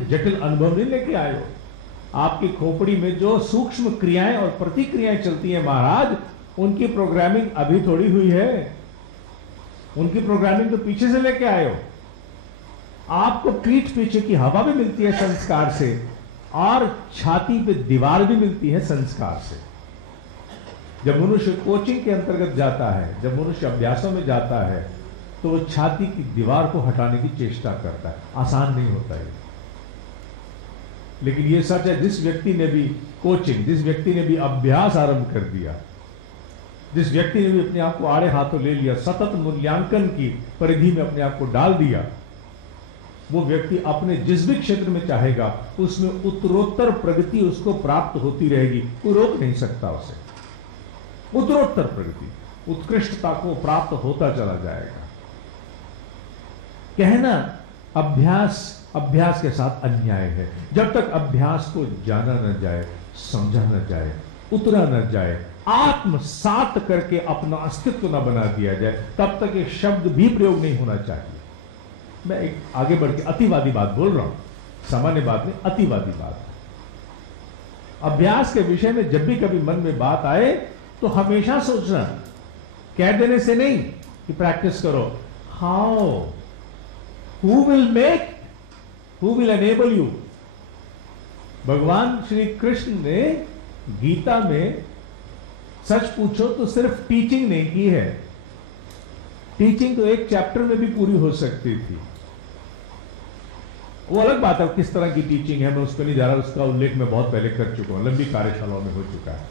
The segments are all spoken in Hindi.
जटिल अनुभव नहीं लेके आए हो। आपकी खोपड़ी में जो सूक्ष्म क्रियाएं और प्रतिक्रियाएं चलती हैं महाराज, उनकी प्रोग्रामिंग अभी थोड़ी हुई है। उनकी प्रोग्रामिंग तो पीछे से लेके आए हो। आपको पीठ पीछे की हवा भी मिलती है संस्कार से, और छाती पे दीवार भी मिलती है संस्कार से। जब मनुष्य कोचिंग के अंतर्गत जाता है, जब मनुष्य अभ्यासों में जाता है, तो वो छाती की दीवार को हटाने की चेष्टा करता है। आसान नहीं होता है, लेकिन ये सच है, जिस व्यक्ति ने भी कोचिंग, जिस व्यक्ति ने भी अभ्यास आरंभ कर दिया, जिस व्यक्ति ने भी अपने आप को आड़े हाथों ले लिया, सतत मूल्यांकन की परिधि में अपने आप को डाल दिया, वो व्यक्ति अपने जिस भी क्षेत्र में चाहेगा उसमें उत्तरोत्तर प्रगति उसको प्राप्त होती रहेगी। कोई रोक नहीं सकता उसे। उत्तरोत्तर प्रगति, उत्कृष्टता को प्राप्त होता चला जाएगा। कहना अभ्यास के साथ अन्याय है। जब तक अभ्यास को जाना न जाए, समझा न जाए, उतरा न जाए, आत्मसात करके अपना अस्तित्व न बना दिया जाए, तब तक एक शब्द भी प्रयोग नहीं होना चाहिए। मैं एक आगे बढ़ के अतिवादी बात बोल रहा हूं, सामान्य बात नहीं, अतिवादी बात। अभ्यास के विषय में जब भी कभी मन में बात आए तो हमेशा सोचना, कह देने से नहीं कि प्रैक्टिस करो। How, who will make, who will enable you. भगवान श्री कृष्ण ने गीता में सच पूछो तो सिर्फ टीचिंग नहीं की है। टीचिंग तो एक चैप्टर में भी पूरी हो सकती थी। वो अलग बात है किस तरह की टीचिंग है, मैं उस पर नहीं जा रहा, उसका उल्लेख मैं बहुत पहले कर चुका हूं, लंबी कार्यशालाओं में हो चुका है।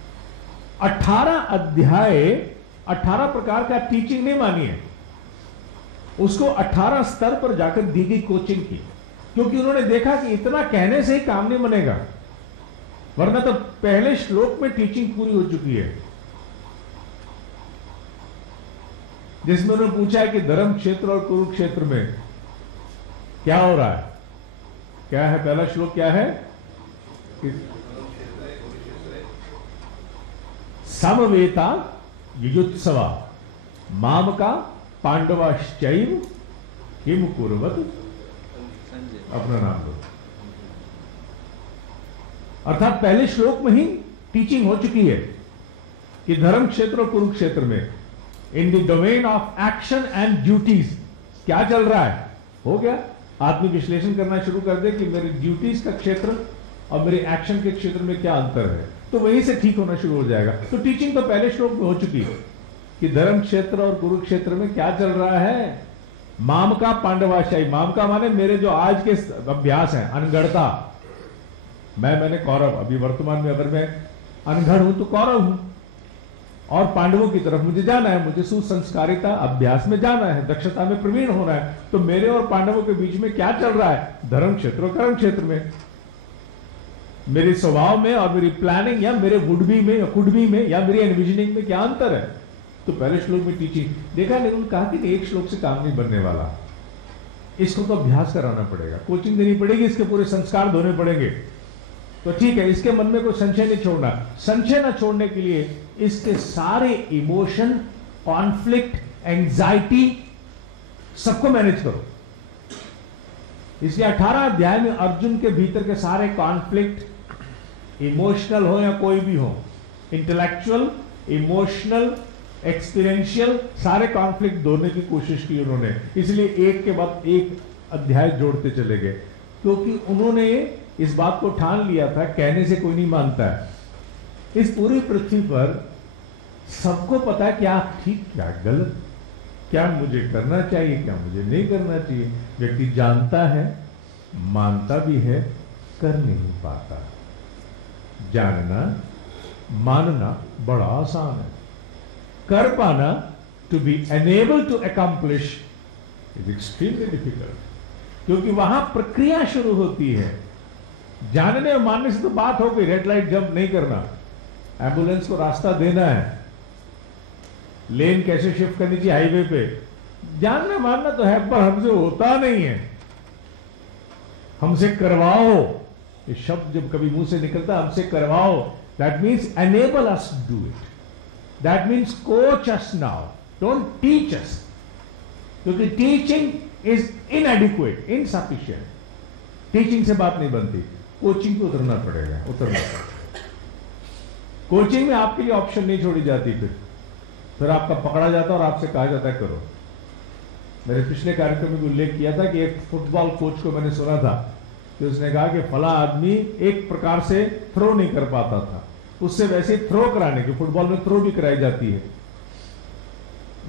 18 अध्याय 18 प्रकार का टीचिंग नहीं मानिए, उसको 18 स्तर पर जाकर दी गई कोचिंग की, क्योंकि उन्होंने देखा कि इतना कहने से ही काम नहीं बनेगा, वरना तो पहले श्लोक में टीचिंग पूरी हो चुकी है, जिसमें उन्होंने पूछा है कि धर्म क्षेत्र और कुरुक्षेत्र में क्या हो रहा है। क्या है पहला श्लोक, क्या है? समवेता युयुत्सवा मामका पांडवाश्चैव किम कुर्वत। अपना नाम लो। अर्थात पहले श्लोक में ही टीचिंग हो चुकी है कि धर्म क्षेत्र और कुरुक्षेत्र में in the domain of action and duties क्या चल रहा है। हो गया, आत्मविश्लेषण करना शुरू कर दे कि मेरे ड्यूटीज का क्षेत्र और मेरे एक्शन के क्षेत्र में क्या अंतर है, तो वहीं से ठीक होना शुरू हो जाएगा। तो टीचिंग तो पहले श्लोक में हो चुकी है कि धर्म क्षेत्र और कुरुक्षेत्र में क्या चल रहा है। माम का पांडवाशाही, माम का माने मेरे जो आज के अभ्यास हैं, अनगढ़ता। मैंने कौरव, अभी वर्तमान में अगर मैं अनगढ़ हूं तो कौरव हूं, और पांडवों की तरफ मुझे जाना है, मुझे सुसंस्कारिता अभ्यास में जाना है, दक्षता में प्रवीण होना है। तो मेरे और पांडवों के बीच में क्या चल रहा है? धर्म क्षेत्र और कर्म क्षेत्र में, मेरे स्वभाव में और मेरी प्लानिंग या मेरे वुड बी में या कुड बी में या मेरी एनविजनिंग में क्या अंतर है। तो पहले श्लोक में टीचिंग देखा, लेकिन कहा कि एक श्लोक से काम नहीं बनने वाला, इसको तो अभ्यास कराना पड़ेगा, कोचिंग देनी पड़ेगी, इसके पूरे संस्कार धोने पड़ेंगे। तो ठीक है, इसके मन में कोई संशय नहीं छोड़ना। संशय न छोड़ने के लिए इसके सारे इमोशन, कॉन्फ्लिक्ट, एंजाइटी सबको मैनेज करो। इसलिए 18 अध्याय में अर्जुन के भीतर के सारे कॉन्फ्लिक्ट, इमोशनल हो या कोई भी हो, इंटेलेक्चुअल, इमोशनल, एक्सपीरियंशियल, सारे कॉन्फ्लिक्ट धोने की कोशिश की उन्होंने। इसलिए एक के बाद एक अध्याय जोड़ते चले गए, क्योंकि उन्होंने इस बात को ठान लिया था, कहने से कोई नहीं मानता है। इस पूरी पृथ्वी पर सबको पता है क्या ठीक क्या गलत, क्या मुझे करना चाहिए, क्या मुझे नहीं करना चाहिए। व्यक्ति जानता है, मानता भी है, कर नहीं पाता। जानना, मानना बड़ा आसान है, कर पाना, to be enable to accomplish is extremely difficult, क्योंकि वहां प्रक्रिया शुरू होती है। जानने और मानने से तो बात हो गई, रेड लाइट जंप नहीं करना, एम्बुलेंस को रास्ता देना है, लेन कैसे शिफ्ट करनी चाहिए हाईवे पे, जानना मानना तो है, पर हमसे होता नहीं है। हमसे करवाओ, ये शब्द जब कभी मुंह से निकलता, हमसे करवाओ, that means enable us to do it, that means coach us now, don't teach us, क्योंकि teaching is inadequate, insufficient. Teaching से बात नहीं बनती, कोचिंग पे उतरना पड़ेगा। कोचिंग में आपके लिए ऑप्शन नहीं छोड़ी जाती, फिर आपका पकड़ा जाता और आपसे कहा जाता करो। मेरे पिछले कार्यक्रम में उल्लेख किया था कि एक फुटबॉल कोच को मैंने सुना था कि उसने कहा कि फला आदमी एक प्रकार से थ्रो नहीं कर पाता था, उससे वैसे थ्रो कराने की, फुटबॉल में थ्रो भी कराई जाती है,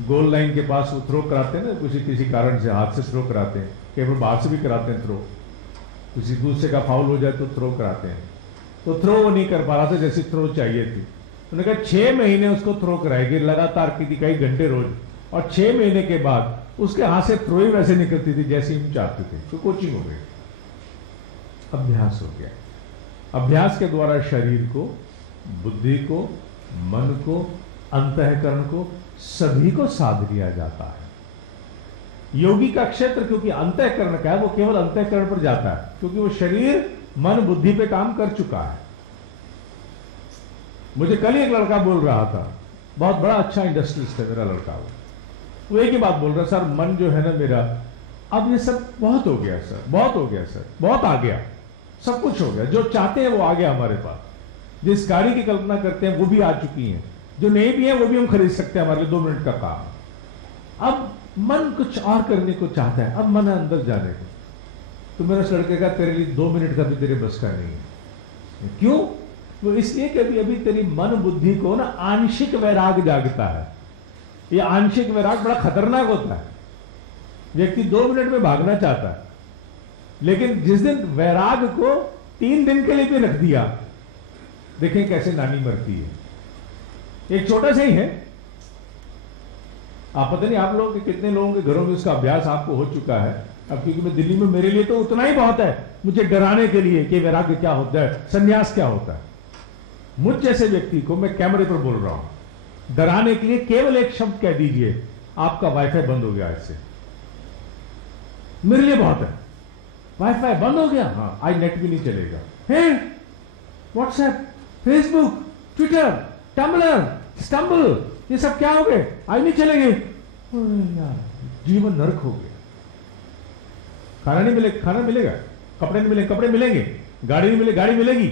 गोल लाइन के पास वो थ्रो कराते हैं ना, किसी कारण से हाथ से थ्रो कराते हैं, कई बार बाहर से भी कराते हैं थ्रो, किसी दूसरे का फाउल हो जाए तो थ्रो कराते हैं। तो थ्रो वो नहीं कर पा रहा था जैसी थ्रो चाहिए थी। उन्होंने कहा 6 महीने उसको थ्रो कराएगी लगातार कई घंटे रोज, और 6 महीने के बाद उसके हाथ से थ्रो ही वैसे निकलती थी जैसे हम चाहते थे। तो कोचिंग हो गई, अभ्यास हो गया। अभ्यास के द्वारा शरीर को, बुद्धि को, मन को, अंतःकरण को, सभी को साध लिया जाता है। योगी का क्षेत्र क्योंकि अंतःकरण का है, वो केवल अंतःकरण पर जाता है, क्योंकि वो शरीर मन बुद्धि पे काम कर चुका है। मुझे कल ही एक लड़का बोल रहा था, बहुत बड़ा अच्छा इंडस्ट्रियलिस्ट है मेरा लड़का, वो एक ही बात बोल रहा, सर मन जो है ना मेरा, अब ये सब बहुत हो गया सर, बहुत हो गया सर, बहुत आ गया, सब कुछ हो गया, जो चाहते हैं वो आ गया हमारे पास, जिस गाड़ी की कल्पना करते हैं वो भी आ चुकी है, जो नहीं भी है वो भी हम खरीद सकते हैं, हमारे लिए 2 मिनट का काम। अब मन कुछ और करने को चाहता है, अब मन है अंदर जाने को। तो मेरा लड़के का तेरे लिए 2 मिनट का भी तेरे बस का नहीं है। क्यों? वो इसलिए कि अभी तेरी मन बुद्धि को ना आंशिक वैराग जागता है। ये आंशिक वैराग बड़ा खतरनाक होता है। व्यक्ति 2 मिनट में भागना चाहता है, लेकिन जिस दिन वैराग को 3 दिन के लिए भी रख दिया, देखें कैसे नानी मरती है। एक छोटा सा ही है, आप पता नहीं आप लोगों के कितने लोगों के घरों में इसका अभ्यास आपको हो चुका है। अब क्योंकि मैं दिल्ली में, मेरे लिए तो उतना ही बहुत है मुझे डराने के लिए कि वैराग्य क्या होता है, संन्यास क्या होता है। मुझ जैसे व्यक्ति को मैं कैमरे पर बोल रहा हूं, डराने के लिए केवल एक शब्द कह दीजिए, आपका वाईफाई बंद हो गया इससे। मेरे लिए बहुत है, वाईफाई बंद हो गया, हाँ आज नेट भी नहीं चलेगा, है WhatsApp, Facebook, Twitter, Tumblr, Stumble, ये सब क्या हो गए, आज नहीं चलेंगे। यार जीवन नरक हो गया। खाना नहीं मिलेगा, खाना मिलेगा, कपड़े नहीं मिलेंगे, कपड़े मिलेंगे, गाड़ी नहीं मिलेगी, गाड़ी मिलेगी,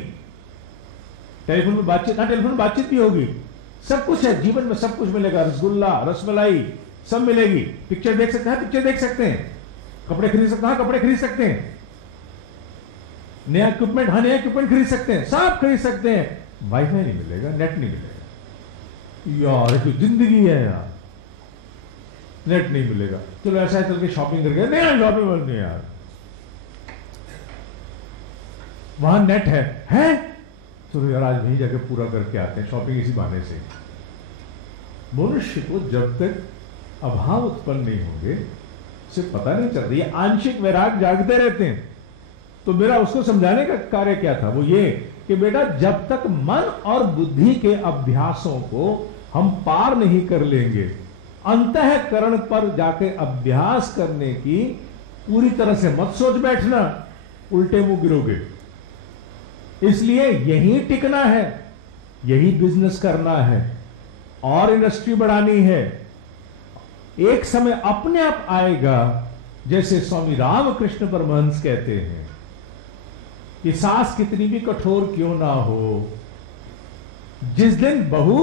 टेलीफोन में बातचीत, हाँ टेलीफोन में बातचीत भी होगी, सब कुछ है जीवन में, सब कुछ मिलेगा, रसगुल्ला, रसमलाई सब मिलेगी, पिक्चर देख सकते हैं, पिक्चर देख सकते हैं, कपड़े खरीद सकते हैं, कपड़े खरीद सकते हैं, नया इक्विपमेंट, हाँ नया इक्विपमेंट खरीद सकते हैं, सब खरीद सकते हैं, वाईफाई नहीं मिलेगा, नेट नहीं मिलेगा। यार तो जिंदगी है यार, नेट नहीं मिलेगा, चलो ऐसा है चल के शॉपिंग करके, नहीं शॉपिंग बोल नहीं यार, वहां नेट है चलो यार आज वहीं जाके पूरा करके आते हैं, शॉपिंग इसी बहाने से। मनुष्य को जब तक अभाव उत्पन्न नहीं होंगे उसे पता नहीं चलता, ये आंशिक वैराग जागते रहते हैं। तो मेरा उसको समझाने का कार्य क्या था, वो ये कि बेटा जब तक मन और बुद्धि के अभ्यासों को हम पार नहीं कर लेंगे, अंतःकरण पर जाके अभ्यास करने की पूरी तरह से मत सोच बैठना, उल्टे मुंह गिरोगे। इसलिए यही टिकना है, यही बिजनेस करना है और इंडस्ट्री बढ़ानी है। एक समय अपने आप आएगा, जैसे स्वामी रामकृष्ण परमहंस कहते हैं कि सास कितनी भी कठोर क्यों ना हो, जिस दिन बहू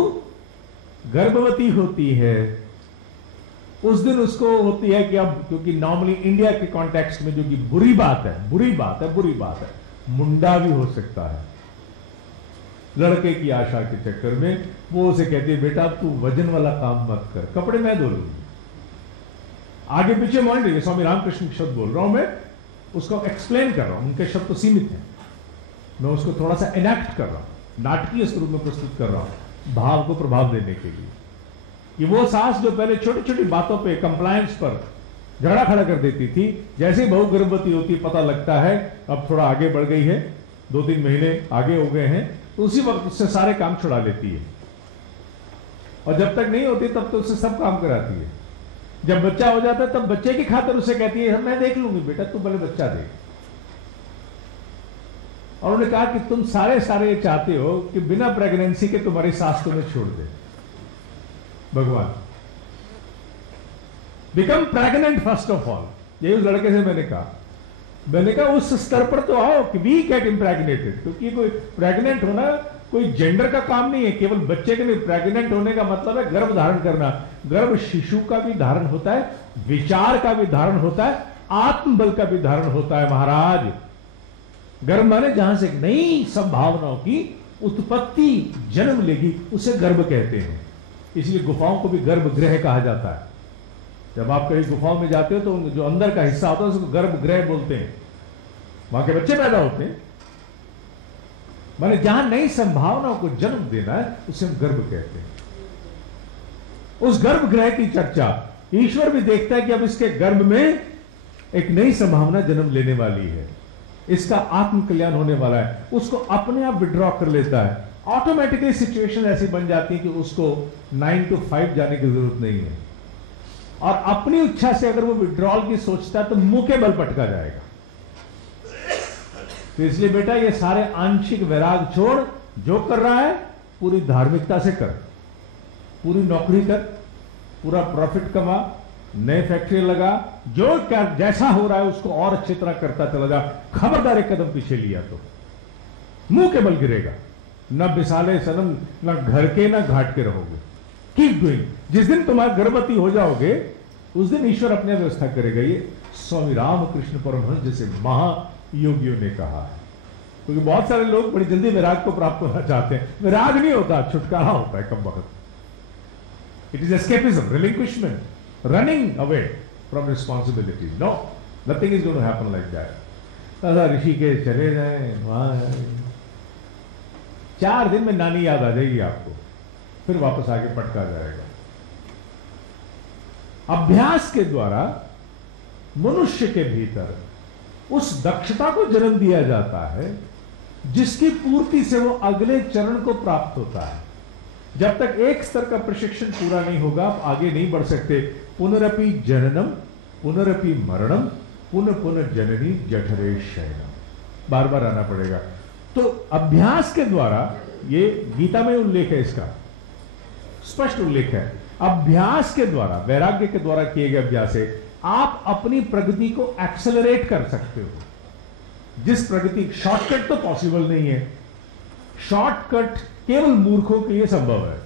गर्भवती होती है उस दिन उसको होती है कि अब, क्योंकि नॉर्मली इंडिया के कॉन्टेक्स्ट में जो कि बुरी बात है, मुंडा भी हो सकता है। लड़के की आशा के चक्कर में वो उसे कहती है बेटा तू वजन वाला काम मत कर, कपड़े मैं धो लूंगी। आगे पीछे मान रही है, स्वामी रामकृष्ण शब्द बोल रहा हूं मैं, उसको एक्सप्लेन कर रहा हूं, उनके शब्द तो सीमित हैं, मैं उसको थोड़ा सा एनैक्ट कर रहा हूं, नाटकीय स्वरूप में प्रस्तुत कर रहा हूं, भाव को प्रभाव देने के लिए। कि वो सास जो पहले छोटी छोटी बातों पे, कंप्लायंस पर झगड़ा खड़ा कर देती थी, जैसे ही बहू गर्भवती होती पता लगता है अब थोड़ा आगे बढ़ गई है, 2-3 महीने आगे हो गए हैं, तो उसी वक्त उससे सारे काम छुड़ा लेती है, और जब तक नहीं होती तब तो उससे सब काम कराती है। जब बच्चा हो जाता है तब बच्चे की खातिर उसे कहती है मैं देख लूंगी बेटा, तू पहले बच्चा दे। और उन्होंने कहा कि तुम सारे ये चाहते हो कि बिना प्रेगनेंसी के तुम्हारी सास तुम्हें छोड़ दे। भगवान become pregnant first of all, यही उस लड़के से मैंने कहा। मैंने कहा उस स्तर पर तो आओ कि वी गेट इम्प्रेग्नेटेड, क्योंकि कोई प्रेग्नेंट होना कोई जेंडर का काम नहीं है, केवल बच्चे के लिए। प्रेग्नेंट होने का मतलब है गर्भ धारण करना। गर्भ शिशु का भी धारण होता है, विचार का भी धारण होता है, आत्मबल का भी धारण होता है महाराज। गर्भ माने जहां से नई संभावनाओं की उत्पत्ति जन्म लेगी, उसे गर्भ कहते हैं। इसलिए गुफाओं को भी गर्भगृह कहा जाता है। जब आप कहीं गुफाओं में जाते हो तो जो अंदर का हिस्सा होता है उसको गर्भगृह बोलते हैं। वहां के बच्चे पैदा होते हैं, माने जहां नई संभावनाओं को जन्म देना है उसे हम गर्भ कहते हैं। उस गर्भगृह की चर्चा ईश्वर भी देखता है कि अब इसके गर्भ में एक नई संभावना जन्म लेने वाली है, इसका आत्म कल्याण होने वाला है। उसको अपने आप विड्रॉ कर लेता है। ऑटोमेटिकली सिचुएशन ऐसी बन जाती है कि उसको 9 to 5 जाने की जरूरत नहीं है, और अपनी इच्छा से अगर वो विड्रॉल की सोचता है तो मुंह के बल पटका जाएगा। तो इसलिए बेटा ये सारे आंशिक वैराग छोड़, जो कर रहा है पूरी धार्मिकता से कर, पूरी नौकरी कर, पूरा प्रॉफिट कमा, नए फैक्ट्री लगा, जो क्या जैसा हो रहा है उसको और अच्छी तरह करता चला जा। खबरदार एक कदम पीछे लिया तो मुंह के बल गिरेगा। न बिसाले सनम, न घर के न घाट के रहोगे। Keep doing. जिस दिन तुम्हारे गर्भवती हो जाओगे उस दिन ईश्वर अपने व्यवस्था करेगा। ये स्वामी रामकृष्ण परमहंस जैसे महायोगियों ने कहा है। क्योंकि बहुत सारे लोग बड़ी जल्दी वैराग को प्राप्त होना चाहते हैं। वैराग नहीं होता, छुटकारा होता है कम वक्त। It is escapism, relinquishment, running away from responsibility. No, nothing is going to happen like that. दादा ऋषिकेश चले जाए, वहां 4 दिन में नानी याद आ जाएगी आपको, फिर वापस आके पटका जाएगा। अभ्यास के द्वारा मनुष्य के भीतर उस दक्षता को जन्म दिया जाता है जिसकी पूर्ति से वो अगले चरण को प्राप्त होता है। जब तक एक स्तर का प्रशिक्षण पूरा नहीं होगा आप आगे नहीं बढ़ सकते। पुनरपि जननम पुनरपि मरणम पुनः पुनः जननी जठरे शयनम, बार बार आना पड़ेगा। तो अभ्यास के द्वारा, ये गीता में उल्लेख है, इसका स्पष्ट उल्लेख है। अभ्यास के द्वारा, वैराग्य के द्वारा किए गए अभ्यास से आप अपनी प्रगति को एक्सेलरेट कर सकते हो। जिस प्रगति, शॉर्टकट तो पॉसिबल नहीं है, शॉर्टकट केवल मूर्खों के लिए संभव है।